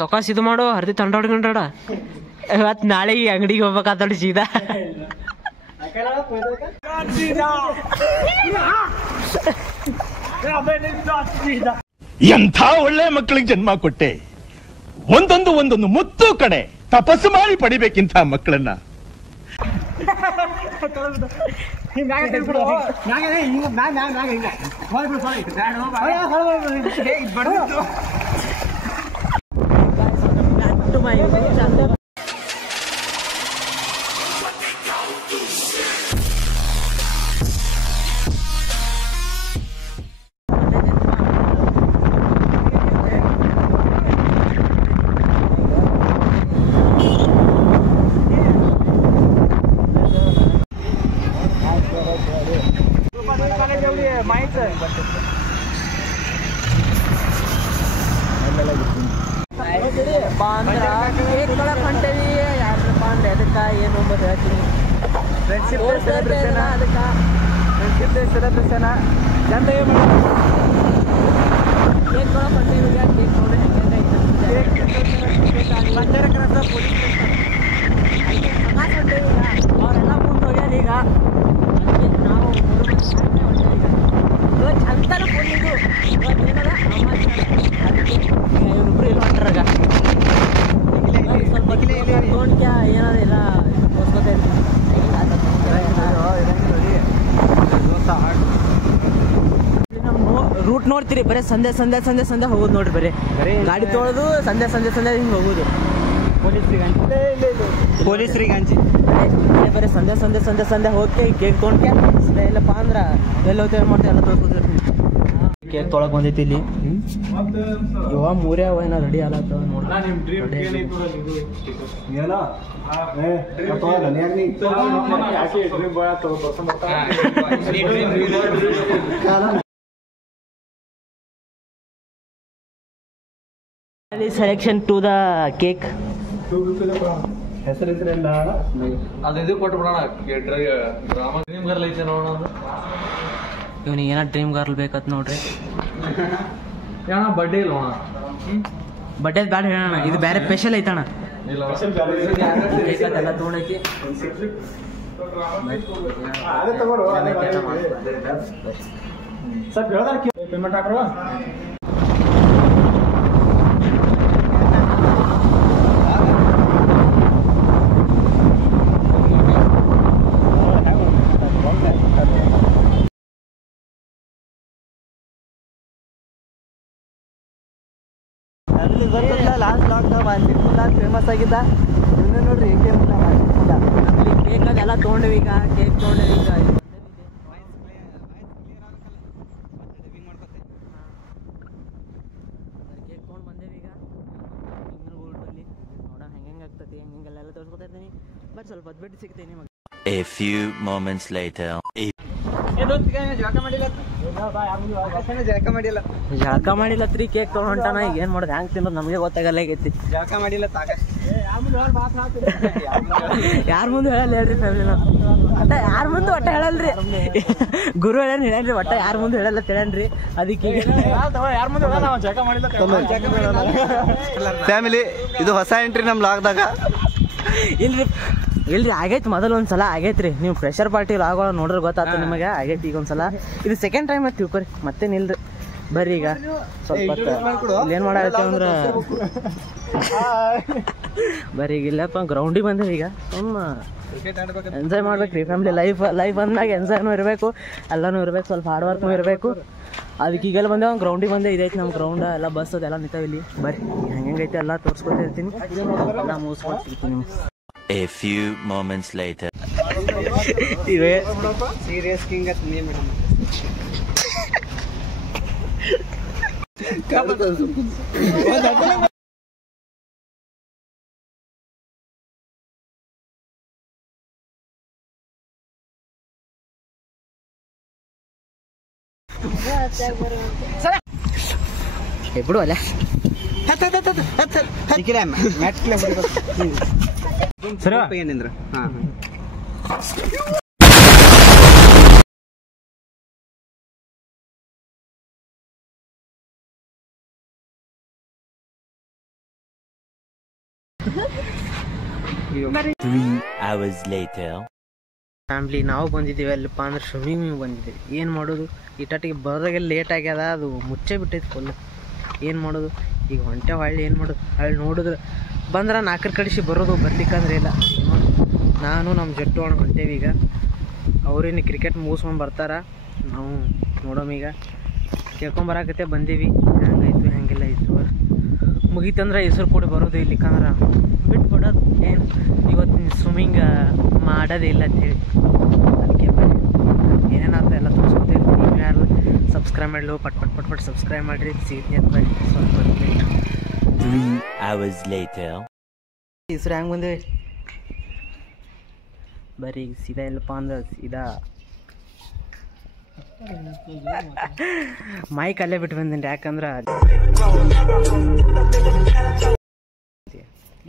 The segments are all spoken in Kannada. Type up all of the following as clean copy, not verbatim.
ಸೊಕಾಸ್ ಇದು ಮಾಡು ಹರ್ದಿ ತಂಡಾಡ್ಕೊಂಡಾಡ ಇವತ್ತು ನಾಳೆ ಈ ಅಂಗಡಿಗೆ ಹೋಗ್ಬೇಕಾದ ಸೀದಾ ಎಂಥ ಒಳ್ಳೆ ಮಕ್ಕಳಿಗೆ ಜನ್ಮ ಕೊಟ್ಟೆ. ಒಂದೊಂದು ಮುತ್ತು ಕಡೆ ತಪಸ್ಸು ಮಾಡಿ ಪಡಿಬೇಕಿಂತ ಮಕ್ಕಳನ್ನ. ರೂಟ್ ನೋಡ್ತೀರಿ ಬರೀ ಸಂದೆ ಹೋಗೋದು ನೋಡ್ರಿ ಬರೀ ಗಾಡಿ ತೊಳೆದು ಸಂದೆ ಹಿಂಗೆ ಹೋಗೋದು ಪೊಲೀಸ್ರಿಗೆ ಹಂಚಿ ಬರೀ ಸಂದೆ ಹೋಗಿ ಕೇಕ್ ತೊಗೊಂಡ್ಕೆ ಇಲ್ಲಪ್ಪ ಅಂದ್ರೆ ಎಲ್ಲ ಹೋಗ್ತೇವೆ ಮಾಡ್ತೇವೆ ಎಲ್ಲ ತೊಳ್ಕೊತಿರ್ತೀನಿ. ಕೇಕ್ ತೊಳಕ್ ಬಂದೈತಿ ಇಲ್ಲಿ ಇವ ಮೂರೇ ಅವ ಏನೋ ರೆಡಿ ಆಗತ್ತ ಸೆಲೆಕ್ಷನ್ ಟು ದ ಕೇಕ್ ಹೆಸರಿಲ್ಲ ಅದು ಇದು ಕೊಟ್ಬಿಡೋಣ ಡ್ರೀಮ್ ಗರ್ಲ್ ಐತೆ ನೋಡೋಣ. ಇವನಿಗೆ ಏನೋ ಡ್ರೀಮ್ ಗರ್ಲ್ ಬೇಕತ್ ನೋಡ್ರಿ. ಯಾಣ ಬರ್ಡೇ ಇಲ್ಲ ಬಡ್ಡೆ ಬ್ಯಾಡ ಹೇಳೋಣ, ಇದು ಬೇರೆ ಸ್ಪೆಷಲ್ ಐತಣ್ಣ. ಎಲ್ಲ ತೊಗೊಂಡೈತಿ ಪೇಮೆಂಟ್ ಹಾಕ್ರು. ಅಲ್ಲಿ ಬರ್ತಲ್ಲ ಲಾಸ್ಟ್ ಲಾಕ್ಡೌನ್ ಅಲ್ಲಿ ಫೇಮಸ್ ಆಗಿದ್ದ ಇನ್ನೂ ನೋಡ್ರಿ ಅಲ್ಲಿ ಕೇಕ್ ಅದೆಲ್ಲ ತೊಗೊಂಡಿವಿ ಈಗ ಕೇಕ್ ತೊಗೊಂಡಿವಿ ಈಗ ಕೇಕ್ ತೊಗೊಂಡು ಬಂದೇವಿ ಈಗ ಊರಲ್ಲಿ ನೋಡೋಣ ಹೆಂಗೆ ಆಗ್ತೈತಿ ಹೆಂಗೆಲ್ಲ ತೋರಿಸ್ಕೊತಾ ಇರ್ತೀನಿ. ಬಟ್ ಸ್ವಲ್ಪ ಹೊತ್ತು ಬಿಟ್ಟು ಸಿಗ್ತೀನಿ ನಿಮಗೆ. A few moments later. ಜಳಕ ಮಾಡಿಲ್ಲತ್ರಿ ಕೇಕ್ ತೊಗೊಂಡು ಹೊಂಟಾನ. ಈಗ ಏನ್ ಮಾಡೋದು ಹೆಂಗ್ ತಿನ್ನೋದು ನಮಗೆ ಗೊತ್ತಾಗಲ್ಲ ಆಗೈತಿ. ಜಳಕ ಮಾಡಿಲ್ಲ ಯಾರ ಮುಂದೆ ಹೇಳಲ್ಲ ಹೇಳ್ರಿ ಫ್ಯಾಮಿಲಿನ ಒಟ್ಟ ಯಾರ ಮುಂದೆ ಒಟ್ಟ ಹೇಳಲ್ರಿ. ಗುರು ಹೇಳೇನ್ರಿ ಒಟ್ಟ ಯಾರ ಮುಂದೆ ಹೇಳಲ್ಲ ತಿಳನ್ರಿ. ಅದಕ್ಕೆ ಫ್ಯಾಮಿಲಿ ಇದು ಹೊಸ ಎಂಟ್ರಿ ನಮ್ ಲಾಗ್ದಾಗ. ಇಲ್ರಿ ಆಗೈತಿ ಮೊದಲು ಒಂದ್ಸಲ ಆಗೈತ್ರಿ. ನೀವು ಪ್ರೆಷರ್ ಪಾರ್ಟಿ ಲಾಗ್ ನೋಡ್ರಿ ಗೊತ್ತಾಗ್ತದೆ ನಿಮಗೆ. ಆಗೈತಿ ಈಗ ಒಂದ್ಸಲ, ಇದು ಸೆಕೆಂಡ್ ಟೈಮ್ ಅಂತ ತಿಳ್ಕೊರಿ. ಮತ್ತೇನಿಲ್ರಿ ಬರ್ರಿ ಈಗ ಸ್ವಲ್ಪ ಏನ್ ಮಾಡಾಕತ್ತೀವಿ ಅಂದ್ರೆ ಬರ್ರಿ ಈಗ ಇಲ್ಲಪ್ಪ ಗ್ರೌಂಡಿಗೆ ಬಂದೇವಿ. ಈಗ ಸುಮ್ಮ ಎಂಜಾಯ್ ಮಾಡ್ಬೇಕ್ರಿ ಫ್ಯಾಮಿಲಿ. ಲೈಫ್ ಅಂದಾಗ ಎಂಜಾಯ್ನೂ ಇರಬೇಕು, ಎಲ್ಲನೂ ಇರ್ಬೇಕು, ಸ್ವಲ್ಪ ಹಾರ್ಡ್ ವರ್ಕ್ನೂ ಇರಬೇಕು. ಅದಕ್ಕೆ ಈಗೆಲ್ಲ ಬಂದೇವ ಗ್ರೌಂಡಿಗೆ ಬಂದೆ. ಇದೈತಿ ನಮ್ಮ ಗ್ರೌಂಡ್ ಎಲ್ಲ ಬಸ್ ಅದೆಲ್ಲ ನಿಂತಾವ ಇಲ್ಲಿ. ಬರ್ರಿ ಹೆಂಗೈತೆ ಎಲ್ಲ ತೋರಿಸ್ಕೊತಾ ಇರ್ತೀನಿ. ಎಲ್ಲ ಮುಗಿಸ್ಕೊಂಡು ಸಿಗ್ತೀನಿ ನಿಮ್ಗೆ. A few moments later. ಇವೇ ಸೀರಿಯಸ್ ಕಿಂಗ್ ಅಂತ ನೇಮ್ ಬಿಡು ಅಲ್ಲ ಸರಿ ಏನಿಂದ್ರ ಹಾ 3 hours later. ಫ್ಯಾಮ್ಲಿ ನಾವು ಬಂದಿದ್ದೀವಿ ಅಲ್ಲಪ್ಪ ಅಂದ್ರೆ ಸ್ವಿಮ್ಮಿಂಗ್ ಬಂದಿದ್ದೀವಿ. ಏನು ಮಾಡೋದು ಇಟ್ಟಿಗೆ ಬರೋದಾಗೆಲ್ಲ ಲೇಟ್ ಆಗ್ಯದ, ಅದು ಮುಚ್ಚೇ ಬಿಟ್ಟೈತಿ ಫುಲ್. ಏನು ಮಾಡೋದು ಈಗ ಹೊಂಟೆ ಹೊಳ್ಳಿ ಏನು ಮಾಡೋದು, ಹೊಳ್ಳಿ ನೋಡಿದ್ರೆ ಬಂದ್ರೆ 4 ಕಡಿಸಿ ಬರೋದು, ಬರ್ಲಿಕ್ಕಂದ್ರೆ ಇಲ್ಲ. ನಾನು ನಮ್ಮ ಜಟ್ಟು ಅಣ್ಣ ಹೊಂಟೇವಿ ಈಗ. ಅವ್ರೇನು ಕ್ರಿಕೆಟ್ ಮುಗಿಸ್ಕೊಂಡು ಬರ್ತಾರ, ನಾವು ನೋಡೋಣ ಈಗ. ಕೇಳ್ಕೊಂಬರಾಕತ್ತೆ ಬಂದೀವಿ, ಹೆಂಗಾಯ್ತು ಹೆಂಗೆಲ್ಲ ಇತ್ತು ಮುಗೀತಂದ್ರೆ ಹೆಸರು ಕೂಡ ಬರೋದು. ಇಲ್ಲಿಕ್ಕಂದ್ರೆ ಬಿಟ್ಬಿಡೋದು, ಏನು ಇವತ್ತಿನ ಸ್ವಿಮ್ಮಿಂಗ್ ಮಾಡೋದೇ ಇಲ್ಲ ಅಂತೇಳಿ. ಅದಕ್ಕೆ ಏನೇನಾದ್ರು ಎಲ್ಲ ತೋರಿಸ್ಕೊತೀವಿ. ನೀವು ಯಾರು ಸಬ್ಸ್ಕ್ರೈಬ್ ಮಾಡಲು ಪಟ್ ಸಬ್ಸ್ಕ್ರೈಬ್ ಮಾಡಿರಿ. ಸಿಗ್ತೀನಿ ಬರೀ ಸ್ವಲ್ಪ 3 hours later. ಹೆಸರು ಹೆಂಗೆ ಬಂದೇವಿ ಬರೀ ಸೀದಾ ಎಲ್ಲಪ್ಪ ಅಂದ್ರೆ ಸೀದಾ ಮೈಕ್ ಅಲ್ಲೇ ಬಿಟ್ಟು ಬಂದೇನಿ. ಯಾಕಂದ್ರೆ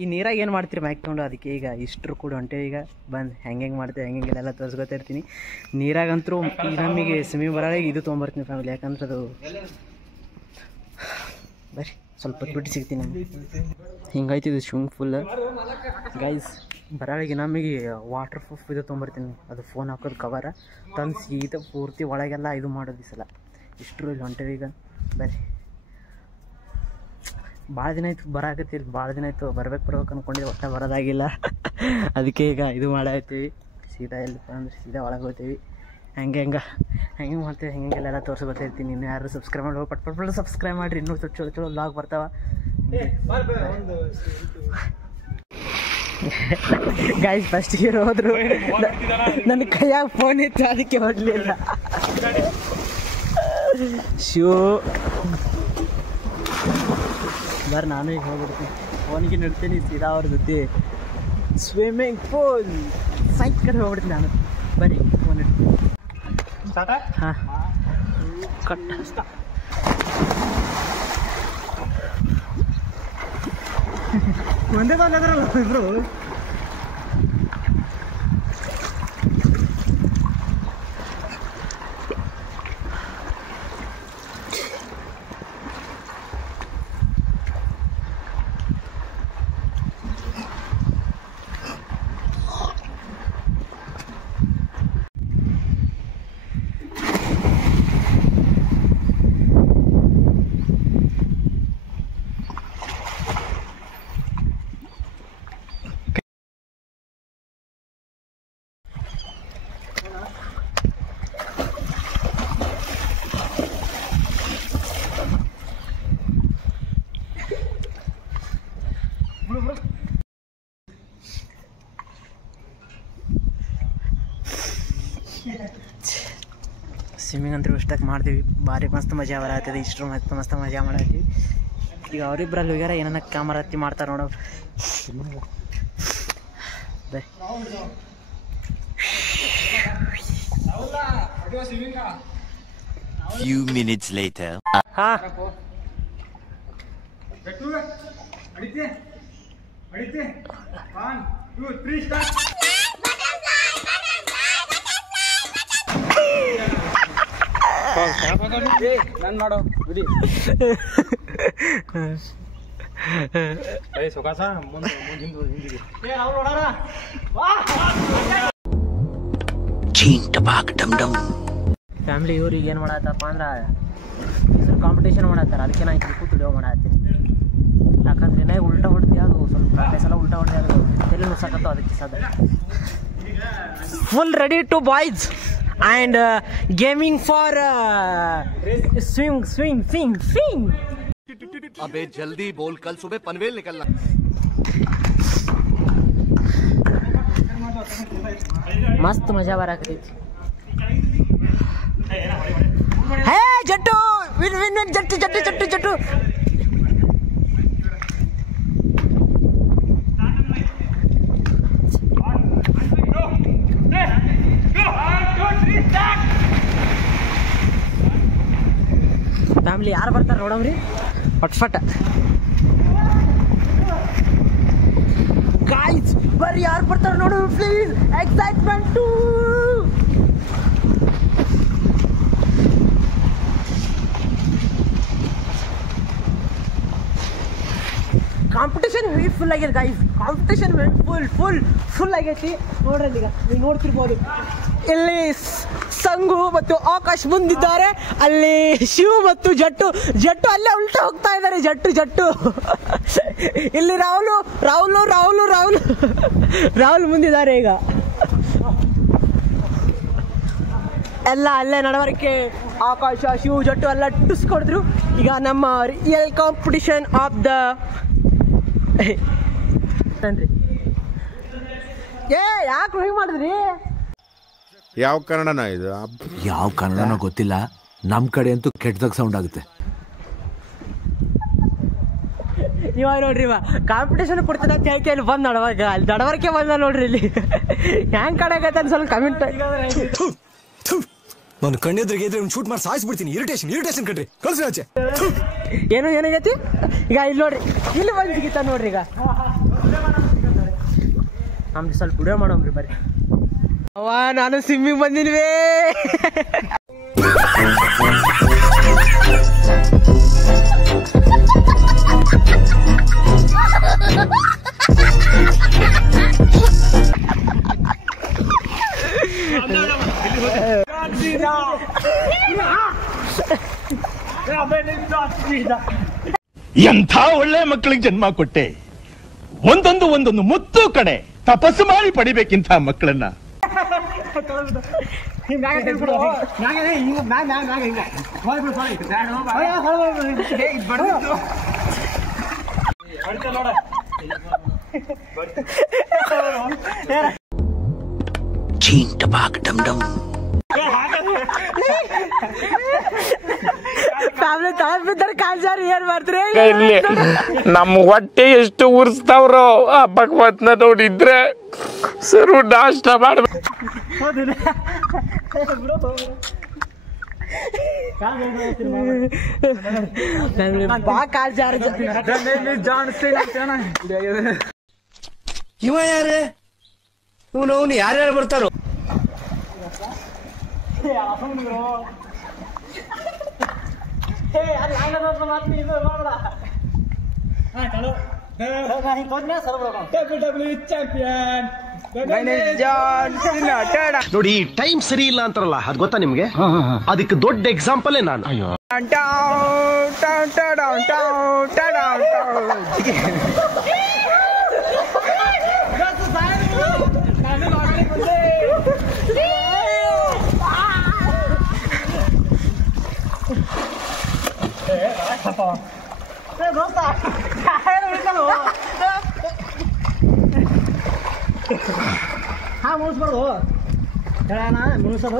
ಈ ನೀರಾಗ ಏನು ಮಾಡ್ತೀರಿ ಮೈಕ್ ತೊಗೊಂಡು, ಅದಕ್ಕೆ ಈಗ ಇಷ್ಟರು ಕೂಡ ಹೊಂಟೇವಿ. ಈಗ ಬಂದು ಹೆಂಗೆ ಮಾಡ್ತೇವೆ ಹೆಂಗೆಲ್ಲ ತೋರಿಸ್ಕೊತಾ ಇರ್ತೀನಿ. ನೀರಾಗಂತರೂ ಈಗ ನಮಗೆ ಸ್ವಿಮ್ಮಿಂಗ್ ಬರೋವಾಗ ಇದು ತೊಗೊಂಬರ್ತೀನಿ ಫ್ಯಾಮಿಲಿ. ಯಾಕಂದ್ರೆ ಅದು ಬರ್ರಿ ಸ್ವಲ್ಪ ಬಿಟ್ಟು ಸಿಗ್ತೀನಿ. ಹಿಂಗಾಯ್ತಿದ್ದು ಸ್ವಿಮ್ಮಿಂಗ್ ಫುಲ್ ಗೈಸ್. ಬರೋಳಿಗೆ ನಮಗೆ ವಾಟರ್ ಪ್ರೂಫ್ ಇದು ತೊಗೊಂಬರ್ತೀನಿ. ಅದು ಫೋನ್ ಹಾಕೋದು ಕವರ ತಂದು ಸೀದಾ ಪೂರ್ತಿ ಒಳಗೆಲ್ಲ ಇದು ಮಾಡೋದು. ಈ ಸಲ ಇಷ್ಟರು ಇಲ್ಲಿ ಹೊಂಟೇವಿ ಈಗ. ಬರ್ರಿ ಭಾಳ ದಿನ ಆಯ್ತು ಬರಾಕತ್ತಿಲ್ಲ, ಭಾಳ ದಿನ ಆಯಿತು ಬರ್ಬೇಕು ಅಂದ್ಕೊಂಡಿದ್ದೆ, ಒಟ್ಟು ಬರೋದಾಗಿಲ್ಲ. ಅದಕ್ಕೆ ಈಗ ಇದು ಮಾಡಾಯ್ತೀವಿ. ಸೀದಾ ಎಲ್ಲಿಪ್ಪ ಅಂದ್ರೆ ಸೀದಾ ಒಳಗೆ ಹೋಗ್ತೀವಿ. ಹೆಂಗೆ ಮಾಡ್ತೀವಿ ಹೆಂಗೆಲ್ಲ ತೋರಿಸ್ಕೊತಿರ್ತೀನಿ. ಇನ್ನು ಯಾರು ಸಬ್ಸ್ಕ್ರೈಬ್ ಮಾಡಿ ಪಟ್ ಸಬ್ಸ್ಕ್ರೈಬ್ ಮಾಡಿರಿ. ಇನ್ನೂ ಚಲೋ ಲಾಗ್ ಬರ್ತಾವ. ಗಾಯ್ಸ್ ಫಸ್ಟ್ ಇಯರ್ ಹೋದ್ರು, ನನ್ನ ಕೈಯಾಗ ಫೋನ್ ಇತ್ತು ಅದಕ್ಕೆ ಹೊಡ್ಲಿಲ್ಲ. ಶೂ ಬರ್ ನಾನು ಈಗ ಹೋಗ್ಬಿಡ್ತೀನಿ, ಫೋನಿಗೆ ನಡ್ತೀನಿ ಸೀದಾ ಅವ್ರ ಜೊತೆ ಸ್ವಿಮ್ಮಿಂಗ್ ಪೂಲ್ ಸೈಟ್ ಕಡೆ ಹೋಗ್ಬಿಡ್ತೀನಿ ನಾನು. ಬರೀ ಫೋನ್ ಇಡ್ತೀನಿ. ಹಾಂ ಕಟ್ ಒಂದೇ ಬಂದ್ರಲ್ಲ ಇಬ್ರು. ಸ್ವಿಮ್ಮಿಂಗ್ ಅಂತೂ ಇಷ್ಟಕ್ಕೆ ಮಾಡ್ತೀವಿ. ಭಾರಿ ಮಸ್ತ್ ಮಜಾ ಬರತ್ತದ. ಇಷ್ಟು ಮಸ್ತ್ ಮಜಾ ಮಾಡತ್ತೀವಿ. ಈಗ ಅವರಿಬ್ಬರಲ್ಲಿ ಹೋಗ್ಯಾರ ಏನಾರ ಕಾಮರತ್ತಿ ಮಾಡ್ತಾರೆ ನೋಡೋ. By Few minutes later. ಹಾಂ ನಾನು ಮಾಡೋ ಬಿಡಿ ಸೊಕಾಸ ಹಿಂದಿಗೆ ಫ್ಯಾಮ್ಲಿ ಇವ್ರಿಗೆ ಏನು ಮಾಡತ್ತಪ್ಪ ಅಂದ್ರೆ ಹೆಸರು ಕಾಂಪಿಟೇಷನ್ ಮಾಡತ್ತಾರೆ. ಅದಕ್ಕೆ ನಾನು ಇಲ್ಲಿ ಕೂತು ವಿಡಿಯೋ ಮಾಡತ್ತೀನಿ. ಯಾಕಂದ್ರೆ ಏನೇ ಉಲ್ಟಾ ಹೊಡ್ತೀವಿ, ಅದು ಸ್ವಲ್ಪ ಪ್ರಾಕ್ಟೀಸ್ ಎಲ್ಲ ಉಲ್ಟಾ ಹೊಡ್ತೀವಿ, ಅದು ಎಲ್ಲಿ ನುಸಾಕತ್ತೋ ಅದಕ್ಕೆ ಸದ full ready to boys and gaming for swing. अबे जल्दी बोल, कल सुबह पनवेल निकलना। मस्त मजा बराकती. हे जट्टू विन जट्टू ಫ್ಯಾಮಿಲಿ ಯಾರು ಬರ್ತಾರೆ ನೋಡಮ್ರಿ ಫಟ್ ಗಾಯ್ಸ್. ಬರ್ರಿ ಯಾರು ಬರ್ತಾರೆ ನೋಡು ಪ್ಲೀಸ್. ಎಕ್ಸೈಟ್ಮೆಂಟು. ಕಾಂಪಿಟೇಷನ್ ಫುಲ್ ಆಗೈತೆ ಗಾಯ್ಸ್. ಕಾಂಪಿಟೇಷನ್ ಫುಲ್ ಆಗೈತಿ ನೋಡ್ರಿ. ಈಗ ನೀವು ನೋಡ್ತಿರ್ಬೋದು ಇಲ್ಲಿ ಸಂಗು ಮತ್ತು ಆಕಾಶ್ ಮುಂದಿದ್ದಾರೆ. ಅಲ್ಲಿ ಶಿವ ಮತ್ತು ಜಟ್ಟು ಅಲ್ಲೇ ಉಲ್ಟಾ ಹೋಗ್ತಾ ಇದ್ದಾರೆ. ಜಟ್ಟು ಇಲ್ಲಿ ರಾಹುಲ್ ಮುಂದಿದ್ದಾರೆ. ಈಗ ಎಲ್ಲ ಅಲ್ಲೇ ನಡವಳಿಕೆ. ಆಕಾಶ, ಶಿವ, ಜಟ್ಟು ಎಲ್ಲ ಟುಸ್ಕೊಡಿದ್ರು. ಈಗ ನಮ್ಮ ರಿಯಲ್ ಕಾಂಪಿಟಿಷನ್ ಆಫ್ ದ ಯಾಕೆ ಹಿಂಗೆ ಮಾಡಿದ್ರಿ? ಯಾವ ಕನ್ನಡನ ಇದು? ಯಾವ ಕನ್ನಡನೋ ಗೊತ್ತಿಲ್ಲ, ನಮ್ ಕಡೆ ಅಂತೂ ಕೆಟ್ಟದಾಗ ಸೌಂಡ್ ಆಗುತ್ತೆ. ಇವಾಗ ನೋಡ್ರಿ, ಕಾಂಪಿಟೇಷನ್ ಕೊಡ್ತದ ಕೇಳಿ ಬಂದ್ ನಡವಾಗ ಅಲ್ಲಿ ನಡವಳಿಕೆ ಬಂದ ನೋಡ್ರಿ. ಇಲ್ಲಿ ಹ್ಯಾಂಗ್ ಕಾಣಕತ್ತೆ ಅಂತ ಸ್ವಲ್ಪ ಕಮೆಂಟ್. ನಾನು ಕಣ್ಣೆದ್ರಿಗೆ ಇದ್ರೆ ಶೂಟ್ ಮಾಡಿ ಸಾಯಿಸ್ಬಿಡ್ತೀನಿ. ಇರಿಟೇಷನ್ ಕಣ್ರಿ, ಕಳ್ಸಿ ಆಚೆ. ಏನಾಗೈತಿ ಈಗ? ಇಲ್ಲಿ ನೋಡ್ರಿ, ಇಲ್ಲಿ ಬಂದು ಸಿಗಿತ ನೋಡ್ರಿ. ಈಗ ನಮ್ದು ಸ್ವಲ್ಪ ವಿಡಿಯೋ ಮಾಡೋಮ್ರಿ ಬರ್ರಿ. ನಾನು ಸ್ವಿಮ್ಮಿಂಗ್ ಬಂದಿನ್ವೇ. ಎಂಥ ಒಳ್ಳೆ ಮಕ್ಕಳಿಗೆ ಜನ್ಮ ಕೊಟ್ಟೆ. ಒಂದೊಂದು ಮುತ್ತು ಕಡೆ ತಪಸ್ಸು ಮಾಡಿ ಪಡಿಬೇಕಿಂತ ಮಕ್ಕಳನ್ನ. ಫ್ಯಾಮಿಲಿ ತಗೊಂಡ್ಬಿದ್ದಾರೆ ಕಾಲ್ಜಾರಿ. ಏನ್ ಮಾಡ್ತಾರೆ ನಮ್ಮ ಹೊಟ್ಟೆ ಎಷ್ಟು ಉರ್ಸ್ತಾವ್ರೋ ಆ ಭಗವತ್ನ ನೋಡಿದ್ರೆ ಸರು ನಾಷ್ಟ ಮಾಡ್ಬೇಕು. ಬಾ ಕಾಲ್ಜಾರ. ಇವ ಯಾರೇ? ಇವನು ಯಾರ್ಯಾರು ಬರ್ತಾರೋ? ನೋಡಿ, ಟೈಮ್ ಸರಿ ಇಲ್ಲ ಅಂತಾರಲ್ಲ, ಅದ್ ಗೊತ್ತಾ ನಿಮ್ಗೆ? ಅದಕ್ಕೆ ದೊಡ್ಡ ಎಕ್ಸಾಂಪಲ್ ನಾನು. ಮುಗಿಸ್ಬಾರ್ದು ಮುಗಿಸೋದು.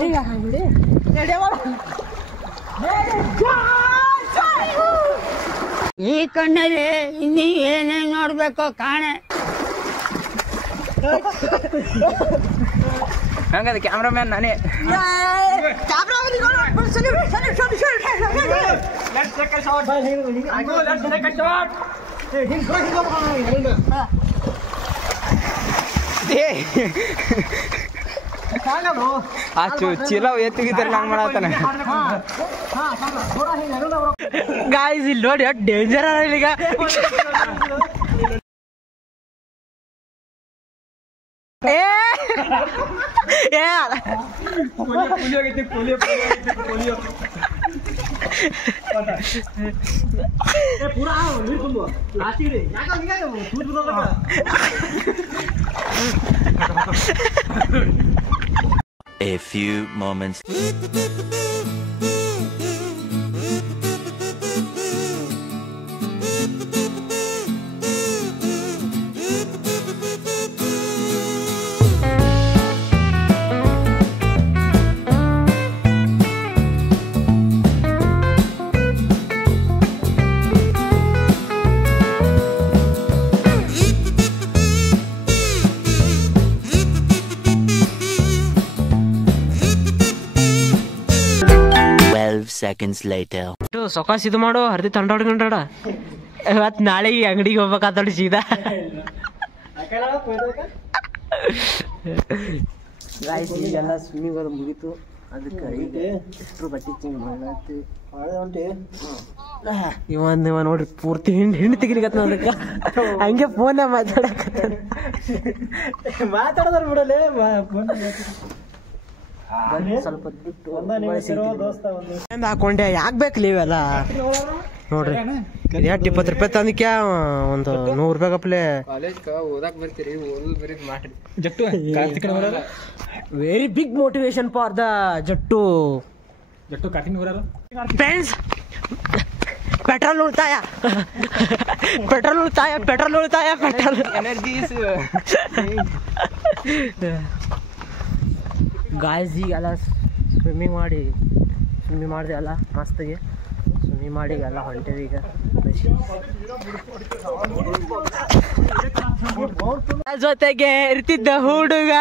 ಈ ಕಣ್ಣಲ್ಲಿ ಇನ್ನೀ ಏನೇನ್ ನೋಡ್ಬೇಕೋ ಕಾಣೆ. ಹಂಗದ ಕ್ಯಾಮ್ರಾಮ್ಯಾನ್ ನಾನೇ. ಚೀಲ ಎತ್ತಿಗಿದ್ದಾರೆ ನಂಗೆ ಮಾಡತ್ತಾನೆ. ಗಾಯ್ಸ್ ಇಲ್ಲಿ ನೋಡಿ ಎಷ್ಟು ಡೇಂಜರ್ ಈಗ. A few moments. Seconds later. ಸೊಕಾಸ್ ಇದು ಮಾಡು, ಹರ್ದಿ ತಂಡಾಡ್ಕೊಂಡ ಇವತ್ತು ನಾಳೆ ಅಂಗಡಿಗೆ ಹೋಗ್ಬೇಕಾದ ಸೀದಾ. ಗಾಯ್ಸ್ ಈಗೆಲ್ಲ ಸ್ವಿಮ್ಮಿಂಗ್ ಅದು ಮುಗೀತು. ಅದಕ್ಕೆ ಎಷ್ಟು ಬಟ್ಟೆ ಚೇಂಜ್ ಮಾಡತ್ತಿ ಇವ ನೋಡ್ರಿ ಪೂರ್ತಿ ಹಿಂಡಿ ತೆಗಿಲಿಕತ್ತ ಅದಕ್ಕೆ ಹಂಗೆ ಫೋನ್ ಮಾತಾಡೋದ್ರ ಬಿಡಲೇ ಸ್ವಲ್ಪ ಹಾಕೊಂಡೆ ಯಾಕೆ ಬೇಕು ಇವೆಲ್ಲ ನೋಡ್ರಿ ಎಷ್ಟು 20 ರೂಪಾಯಿ ತಂದಕ್ಕೆ ಒಂದು 100 ರೂಪಾಯಿ ಕಪ್ಲೆ very big motivation for the ಜಟ್ಟು ಫ್ರೆಂಡ್ಸ್. ಪೆಟ್ರೋಲ್ ಉಳಿತಾಯ ಎನರ್ಜೀಸ್ ಗಾಯ್ಸ್. ಈಗೆಲ್ಲ ಸ್ವಿಮ್ಮಿಂಗ್ ಮಾಡಿದೆ ಅಲ್ಲ ಮಸ್ತಿಗೆ ಸ್ವಿಮ್ಮಿಂಗ್ ಮಾಡಿ ಎಲ್ಲ ಹೊಂಟೇವಿ ಈಗ. ಜೊತೆಗೆ ಇರ್ತಿದ್ದ ಹುಡುಗ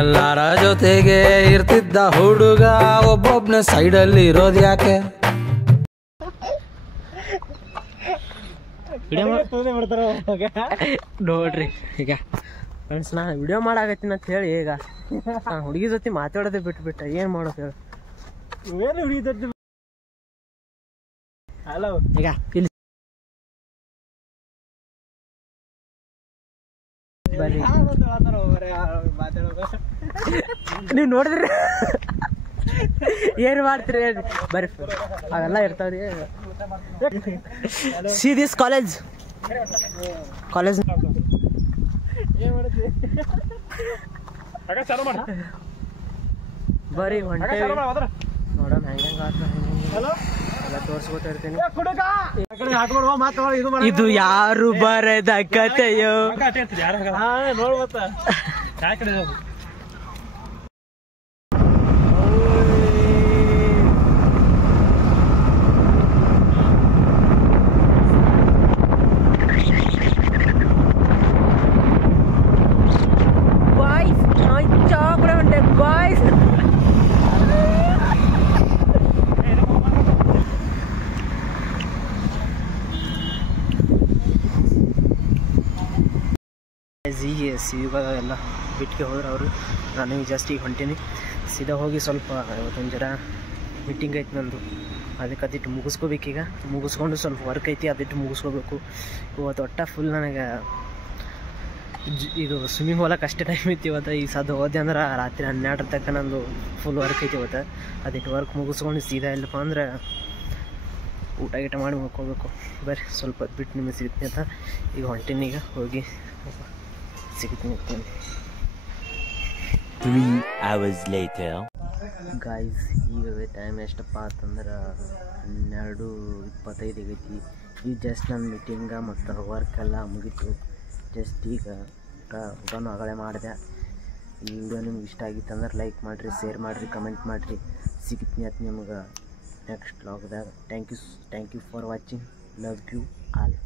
ಎಲ್ಲರ ಜೊತೆಗೆ ಇರ್ತಿದ್ದ ಹುಡುಗ ಒಬ್ಬೊಬ್ನ ಸೈಡಲ್ಲಿ ಇರೋದು ಯಾಕೆ? ನೋಡ್ರಿ ಈಗ ಫ್ರೆಂಡ್ಸ್ ನಾ ವಿಡಿಯೋ ಮಾಡಾಕತ್ತೀನಿ ಅಂತ ಹೇಳಿ ಈಗ ಹುಡುಗಿ ಜೊತೆ ಮಾತಾಡೋದೇ ಬಿಟ್ಬಿಟ್ಟ ಏನ್ ಮಾಡೋದು ಹೇಳಿ. ಈಗ ಇಲ್ಲಿ ಬರ್ರಿ ನೀವು ನೋಡಿದ್ರಿ ಏನ್ ಮಾಡ್ತೀರಿ ಹೇಳ್ರಿ ಬರ್ರಿ ಅವೆಲ್ಲ ಇರ್ತಾವ್ರಿ. ಸಿ ದಿಸ್ ಕಾಲೇಜ್ ಬರ್ರಿ ಹೊಂಟೇವಿ ನೋಡೋಣ ಹೆಂಗ ತೋರ್ಸ್ಕೊತಾ ಇರ್ತೀನಿ. ಇದು ಯಾರು ಬರೆದ ಕಥೆಯೋ ಎಲ್ಲ ಬಿಟ್ಟಿಗೆ ಹೋದ್ರೆ ಅವರು. ನಾನು ಜಸ್ಟ್ ಈಗ ಹೊಂಟೀನಿ ಸೀದಾ ಹೋಗಿ ಸ್ವಲ್ಪ ಇವತ್ತೊಂದು ಜರ ಮೀಟಿಂಗ್ ಐತಿ ನಂದು, ಅದಕ್ಕೆ ಅದಿಟ್ಟು ಮುಗಿಸ್ಕೋಬೇಕೀಗ. ಮುಗಿಸ್ಕೊಂಡು ಸ್ವಲ್ಪ ವರ್ಕ್ ಐತಿ ಅದಿಟ್ಟು ಮುಗಿಸ್ಕೋಬೇಕು ಇವತ್ತು. ಒಟ್ಟು ಫುಲ್ ನನಗೆ ಇದು ಸ್ವಿಮ್ಮಿಂಗ್ ಹೋಗಕ್ಕೆ ಅಷ್ಟೇ ಟೈಮ್ ಐತಿ ಇವತ್ತು. ಈ ಸದ್ದು ಹೋದೆ ಅಂದ್ರೆ ರಾತ್ರಿ 12 ತನಕ ನಂದು ಫುಲ್ ವರ್ಕ್ ಐತಿ ಇವತ್ತು. ಅದಿಟ್ಟು ವರ್ಕ್ ಮುಗಿಸ್ಕೊಂಡು ಸೀದಾ ಇಲ್ಲಪ್ಪ ಅಂದ್ರೆ ಊಟ ಗೀಟ ಮಾಡಿ ಮುಗ್ಕೋಬೇಕು. ಬರ್ರಿ ಸ್ವಲ್ಪ ಹೊತ್ತು ಬಿಟ್ಟು ನಿಮಗೆ ಸಿಗ್ತೀನಿ ಅಂತ ಈಗ ಹೊಂಟೀನಿ. ಈಗ ಹೋಗಿ ಸಿಗ್ತೀನಿ 3 hours later. ಗಾಯ್ಸ್ ಈಗ ಟೈಮ್ ಎಷ್ಟಪ್ಪ ಅಂತಂದ್ರೆ 12:25 ಆಗೈತಿ. ಈಗ ಜಸ್ಟ್ ನನ್ನ ಮೀಟಿಂಗ ಮತ್ತು ವರ್ಕ್ ಎಲ್ಲ ಮುಗೀತು. ಜಸ್ಟ್ ಈಗ ಊಟನೂ ಆಗಲೇ ಮಾಡಿದೆ. ಈ ವಿಡಿಯೋ ನಿಮ್ಗೆ ಇಷ್ಟ ಆಗಿತ್ತು ಅಂದ್ರೆ ಲೈಕ್ ಮಾಡಿರಿ, ಶೇರ್ ಮಾಡಿರಿ, ಕಮೆಂಟ್ ಮಾಡಿರಿ. ಸಿಗ್ತೀನಿ ಅಂತ ನಿಮ್ಗೆ ನೆಕ್ಸ್ಟ್ ವ್ಲಾಗ್ದಾಗ. Thank you for watching. Love you all.